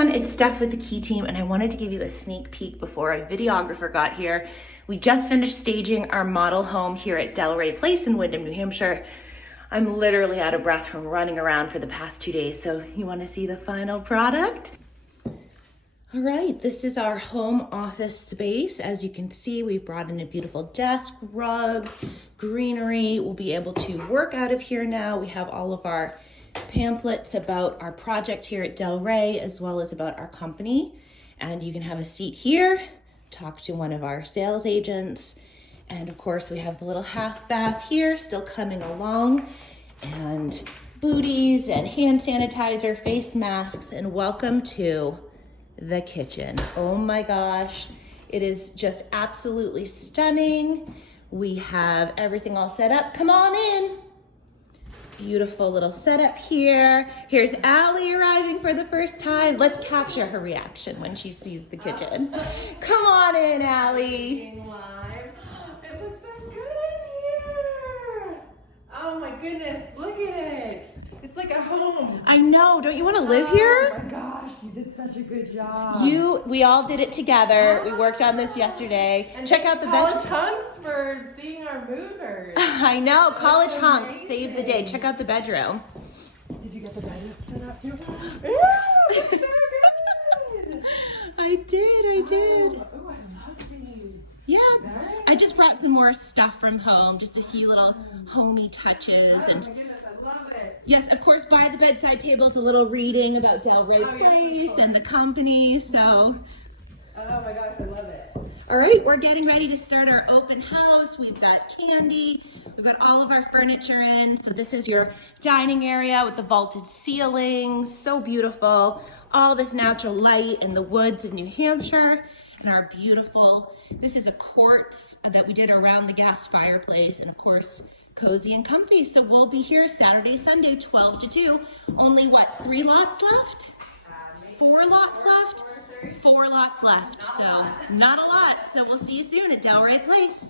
everyone, it's Steph with the Key Team, and I wanted to give you a sneak peek before our videographer got here. We just finished staging our model home here at Delray Place in Windham, New Hampshire. I'm literally out of breath from running around for the past 2 days, so you want to see the final product? All right, this is our home office space. As you can see, we've brought in a beautiful desk, rug, greenery. We'll be able to work out of here now. We have all of our pamphlets about our project here at Delray, as well as about our company. And you can have a seat here, talk to one of our sales agents. And of course, we have the little half bath here still coming along, and booties and hand sanitizer, face masks, and welcome to the kitchen. Oh my gosh, it is just absolutely stunning. We have everything all set up. Come on in. Beautiful little setup here. Here's Allie arriving for the first time. Let's capture her reaction when she sees the kitchen. Come on in, Allie. It looks so good in here. Oh my goodness, look at it. It's like a home. I know, don't you want to live here? Oh my gosh, you did such a good job. We all did it together. We worked on this yesterday. And check out the College bedroom. Hunks for being our movers. I know, College That's Hunks amazing. saved the day. Check out the bedroom. Did you get the bed set up too? Yeah, that's so good. I did. Oh, I love these. Yeah, I just brought some more stuff from home, just a few little homey touches. Oh And my goodness, I love it. yes, of course, by the bedside table is a little reading about Delray Oh, yeah, Place of course. and the company. So, Oh my gosh, I love it. all right, we're getting ready to start our open house. We've got candy. We've got all of our furniture in. So this is your dining area with the vaulted ceilings. So beautiful. All this natural light in the woods of New Hampshire. And our beautiful, this is a quartz that we did around the gas fireplace. And of course, cozy and comfy. So we'll be here Saturday, Sunday, 12 to 2. Only what, 3 lots left? 4 lots left? 4 lots left. So not a lot. So we'll see you soon at Delray Place.